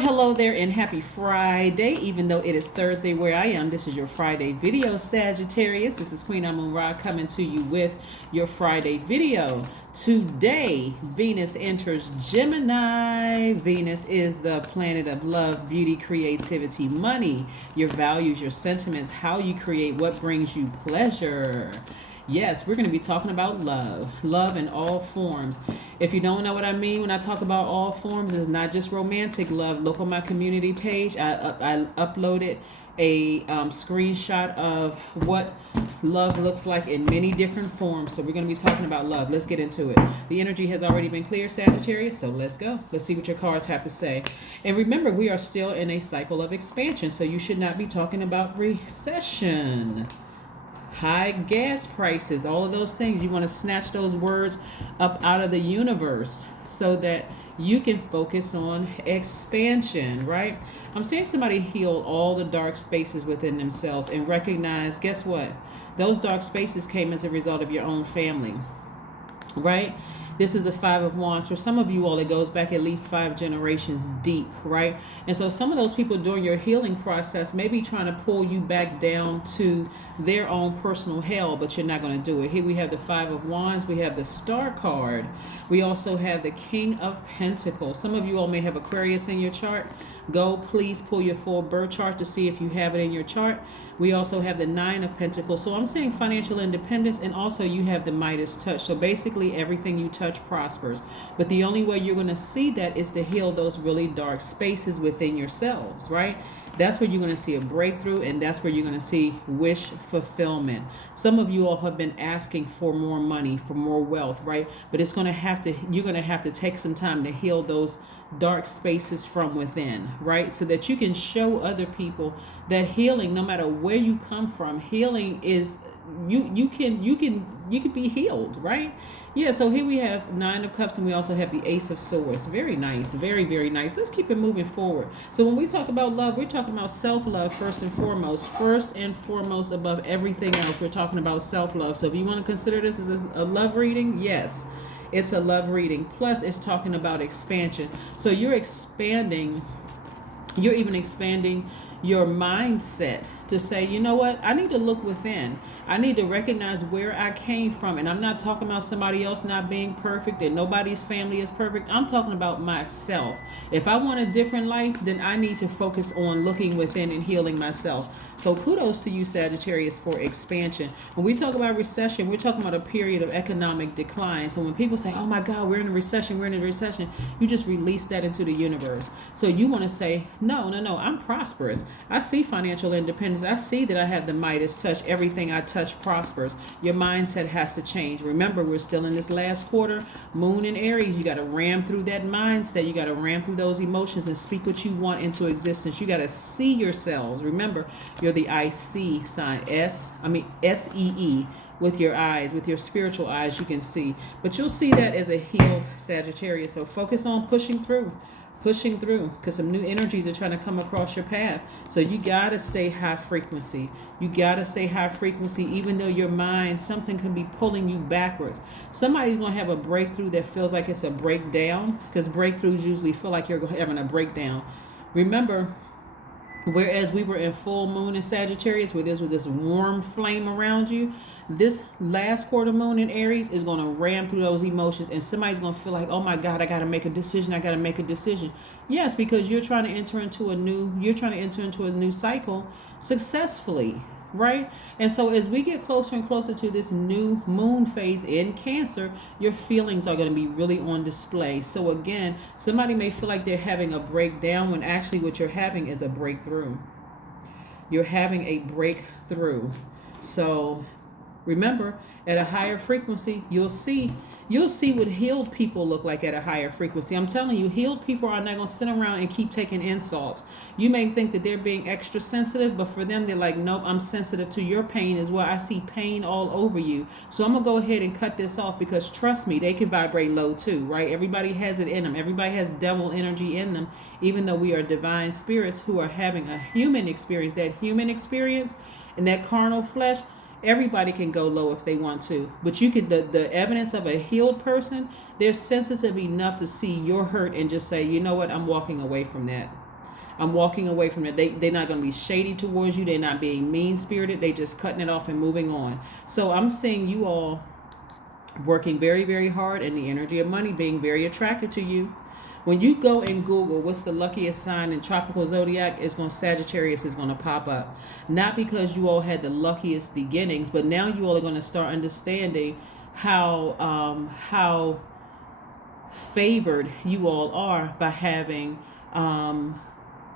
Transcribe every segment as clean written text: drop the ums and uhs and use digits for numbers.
Hello there and happy Friday, even though it is Thursday where I am. This is your Friday video, Sagittarius. This is Queen Amun Ra coming to you with your Friday video. Today, Venus enters Gemini. Venus is the planet of love, beauty, creativity, money, your values, your sentiments, how you create, what brings you pleasure. Yes, we're going to be talking about love in all forms. If you don't know what I mean when I talk about all forms, it's not just romantic love. Look on my community page. I uploaded a screenshot of what love looks like in many different forms. So we're going to be talking about love. Let's get into it. The energy has already been cleared, Sagittarius, so let's go. Let's see what your cards have to say. And remember, we are still in a cycle of expansion, so you should not be talking about recession. High gas prices, all of those things. You want to snatch those words up out of the universe so that you can focus on expansion, right? I'm seeing somebody heal all the dark spaces within themselves and recognize, guess what? Those dark spaces came as a result of your own family, right? This is the Five of Wands. For some of you all, it goes back at least 5 generations deep, right? And so some of those people during your healing process may be trying to pull you back down to their own personal hell, but you're not going to do it. Here we have the Five of Wands. We have the Star card. We also have the King of Pentacles. Some of you all may have Aquarius in your chart. Go, please pull your full birth chart to see if you have it in your chart. We also have the Nine of Pentacles. So I'm saying financial independence, and also you have the Midas touch. So basically everything you touch prospers. But the only way you're going to see that is to heal those really dark spaces within yourselves, right? That's where you're going to see a breakthrough, and that's where you're going to see wish fulfillment. Some of you all have been asking for more money, for more wealth, right? But you're going to have to take some time to heal those dark spaces from within, right? So that you can show other people that healing, no matter where you come from, healing is you can be healed, right? Yeah, so here we have Nine of Cups, and we also have the Ace of Swords. Very nice, very, very nice. Let's keep it moving forward. So when we talk about love, we're talking about self-love first and foremost. First and foremost, above everything else, we're talking about self-love. So if you want to consider this as a love reading, yes, it's a love reading. Plus, it's talking about expansion. So you're expanding, you're even expanding your mindset to say, you know what, I need to look within. I need to recognize where I came from. And I'm not talking about somebody else not being perfect, and nobody's family is perfect. I'm talking about myself. If I want a different life, then I need to focus on looking within and healing myself. So kudos to you, Sagittarius, for expansion. When we talk about recession, we're talking about a period of economic decline. So when people say, oh my God, we're in a recession, you just release that into the universe. So you want to say, no, I'm prosperous. I see financial independence. I see that I have the Midas touch. Everything I touch prospers. Your mindset has to change. Remember, we're still in this last quarter. Moon in Aries, you got to ram through that mindset. You got to ram through those emotions and speak what you want into existence. You got to see yourselves. Remember, you're the IC sign, SEE. With your eyes, with your spiritual eyes, you can see. But you'll see that as a healed Sagittarius. So focus on pushing through, because some new energies are trying to come across your path. So you got to stay high frequency. You got to stay high frequency, even though your mind, something can be pulling you backwards. Somebody's going to have a breakthrough that feels like it's a breakdown, because breakthroughs usually feel like you're having a breakdown. Remember, whereas we were in full moon in Sagittarius, where there's this warm flame around you, this last quarter moon in Aries is going to ram through those emotions, and somebody's going to feel like, oh my God, I got to make a decision. Yes, because you're trying to enter into a new cycle successfully, right? And so as we get closer and closer to this new moon phase in Cancer, your feelings are going to be really on display. So again, somebody may feel like they're having a breakdown when actually what you're having is a breakthrough. You're having a breakthrough. So remember, at a higher frequency, you'll see what healed people look like at a higher frequency. I'm telling you, healed people are not going to sit around and keep taking insults. You may think that they're being extra sensitive, but for them, they're like, nope, I'm sensitive to your pain as well. I see pain all over you. So I'm going to go ahead and cut this off, because trust me, they can vibrate low too, right? Everybody has it in them. Everybody has devil energy in them, even though we are divine spirits who are having a human experience. That human experience and that carnal flesh, everybody can go low if they want to, but you could, the evidence of a healed person, they're sensitive enough to see your hurt and just say, you know what, I'm walking away from that. I'm walking away from it. They're not going to be shady towards you. They're not being mean-spirited. They just cutting it off and moving on. So I'm seeing you all working very, very hard, and the energy of money being very attracted to you. When you go and Google what's the luckiest sign in tropical zodiac, it's going Sagittarius is going to pop up. Not because you all had the luckiest beginnings, but now you all are going to start understanding how favored you all are by having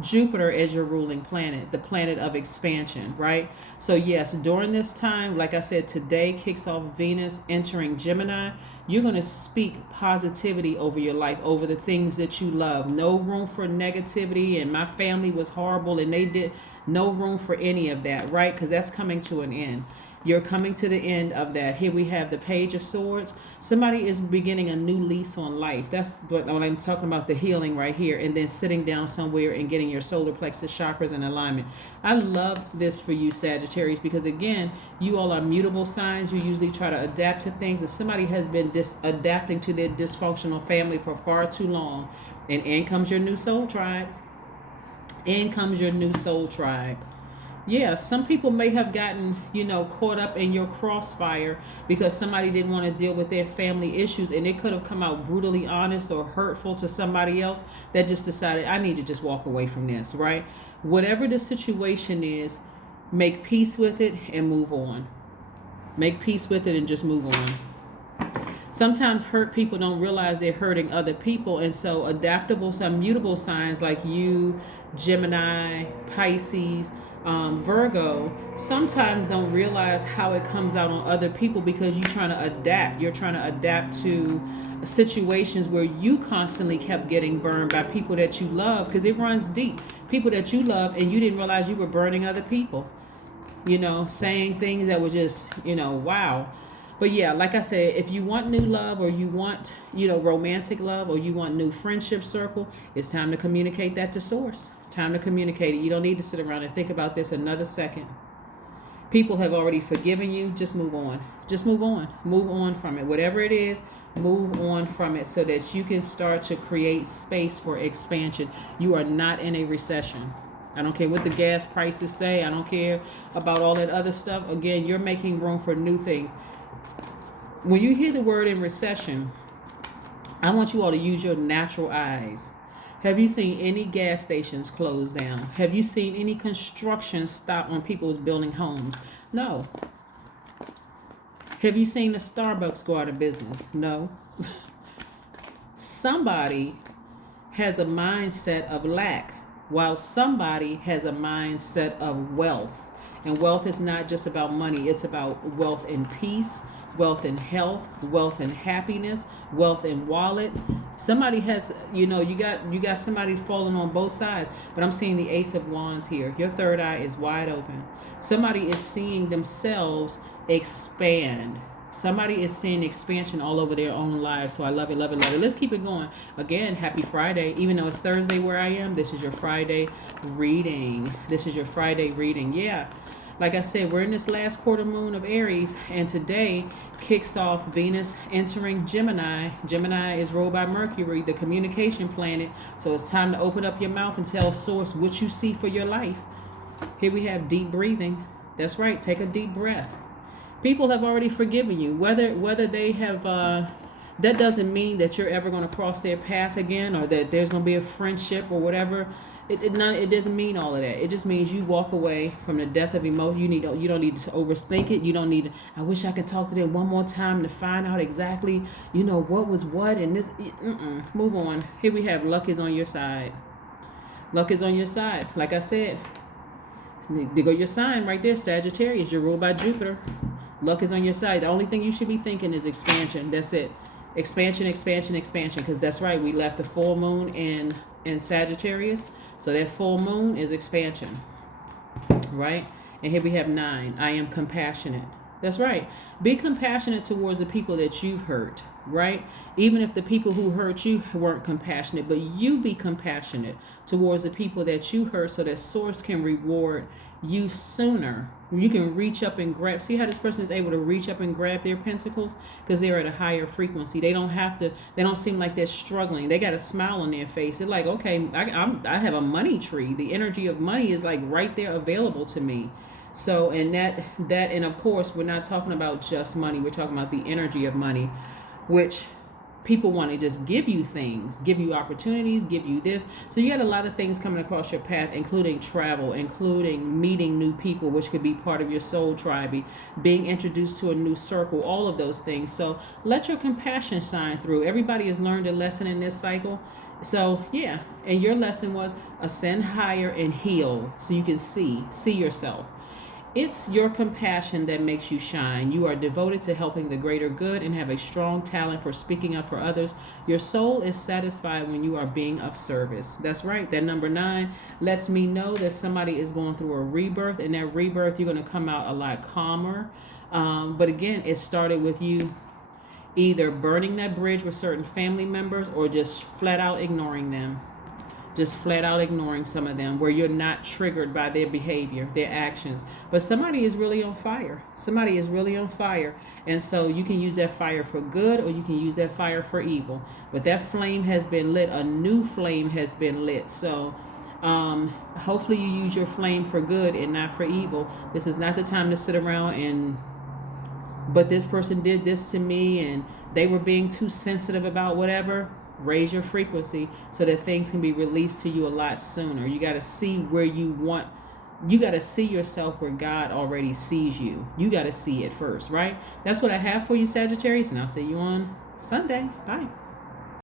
Jupiter as your ruling planet, the planet of expansion, right? So yes, during this time, like I said, today kicks off Venus entering Gemini. You're going to speak positivity over your life, over the things that you love. No room for negativity, and my family was horrible and they did. No room for any of that, right? Because that's coming to an end. You're coming to the end of that. Here we have the Page of Swords. Somebody is beginning a new lease on life. That's what I'm talking about, the healing right here. And then sitting down somewhere and getting your solar plexus chakras in alignment. I love this for you, Sagittarius, because again, you all are mutable signs. You usually try to adapt to things. And somebody has been adapting to their dysfunctional family for far too long. And in comes your new soul tribe. In comes your new soul tribe. Yeah, some people may have gotten, caught up in your crossfire because somebody didn't want to deal with their family issues, and it could have come out brutally honest or hurtful to somebody else that just decided, I need to just walk away from this, right? Whatever the situation is, make peace with it and move on. Make peace with it and just move on. Sometimes hurt people don't realize they're hurting other people, and so adaptable, some mutable signs like you, Gemini, Pisces, Virgo, sometimes don't realize how it comes out on other people because you're trying to adapt. You're trying to adapt to situations where you constantly kept getting burned by people that you love, because it runs deep. People that you love and you didn't realize you were burning other people, saying things that were just, wow. But yeah, like I said, if you want new love, or you want, romantic love, or you want new friendship circle, it's time to communicate that to source. Time to communicate it. You don't need to sit around and think about this another second. People have already forgiven you. Just move on. Just move on. Move on from it. Whatever it is, move on from it so that you can start to create space for expansion. You are not in a recession. I don't care what the gas prices say. I don't care about all that other stuff. Again, you're making room for new things. When you hear the word in recession, I want you all to use your natural eyes. Have you seen any gas stations close down? Have you seen any construction stop on people building homes? No. Have you seen the Starbucks go out of business? No. Somebody has a mindset of lack, while somebody has a mindset of wealth. And wealth is not just about money. It's about wealth in peace, wealth in health, wealth in happiness, wealth in wallet. Somebody has, you got somebody falling on both sides. But I'm seeing the Ace of Wands here. Your third eye is wide open. Somebody is seeing themselves expand. Somebody is seeing expansion all over their own lives. So I love it, love it, love it. Let's keep it going. Again, happy Friday. Even though it's Thursday where I am, this is your Friday reading. This is your Friday reading. Yeah. Like I said, we're in this last quarter moon of Aries, and today kicks off Venus entering Gemini. Gemini is ruled by Mercury, the communication planet. So it's time to open up your mouth and tell Source what you see for your life. Here we have deep breathing. That's right. Take a deep breath. People have already forgiven you. Whether they have, that doesn't mean that you're ever going to cross their path again, or that there's going to be a friendship or whatever. It doesn't mean all of that. It just means you walk away from the depth of emotion. You don't need to overthink it. You don't need to, I wish I could talk to them one more time to find out exactly, what was what, and this. Move on. Here we have luck is on your side. Luck is on your side. Like I said, there go your sign right there, Sagittarius. You're ruled by Jupiter. Luck is on your side. The only thing you should be thinking is expansion. That's it. Expansion, expansion, expansion. Because that's right. We left the full moon in Sagittarius. So that full moon is expansion, right? And here we have 9. I am compassionate. That's right. Be compassionate towards the people that you've hurt, right? Even if the people who hurt you weren't compassionate, but you be compassionate towards the people that you hurt so that Source can reward you sooner. You can reach up and grab. See how this person is able to reach up and grab their pentacles because they're at a higher frequency. They don't have to. They don't seem like they're struggling. They got a smile on their face. They're like, okay, I have a money tree. The energy of money is like right there available to me. So, and that, and of course, we're not talking about just money. We're talking about the energy of money, which people want to just give you things, give you opportunities, give you this. So you got a lot of things coming across your path, including travel, including meeting new people, which could be part of your soul tribe, being introduced to a new circle, all of those things. So let your compassion shine through. Everybody has learned a lesson in this cycle. So yeah, and your lesson was ascend higher and heal so you can see yourself. It's your compassion that makes you shine. You are devoted to helping the greater good and have a strong talent for speaking up for others. Your soul is satisfied when you are being of service. That's right. That number 9 lets me know that somebody is going through a rebirth. And that rebirth, you're going to come out a lot calmer. But again, it started with you either burning that bridge with certain family members or just flat out ignoring them. Just flat out ignoring some of them where you're not triggered by their behavior, their actions. But somebody is really on fire. Somebody is really on fire. And so you can use that fire for good or you can use that fire for evil. But that flame has been lit. A new flame has been lit. So hopefully you use your flame for good and not for evil. This is not the time to sit around and, but this person did this to me and they were being too sensitive about whatever. Raise your frequency so that things can be released to you a lot sooner. You got to see where you want. You got to see yourself where God already sees you. You got to see it first, right? That's what I have for you, Sagittarius, and I'll see you on Sunday. Bye.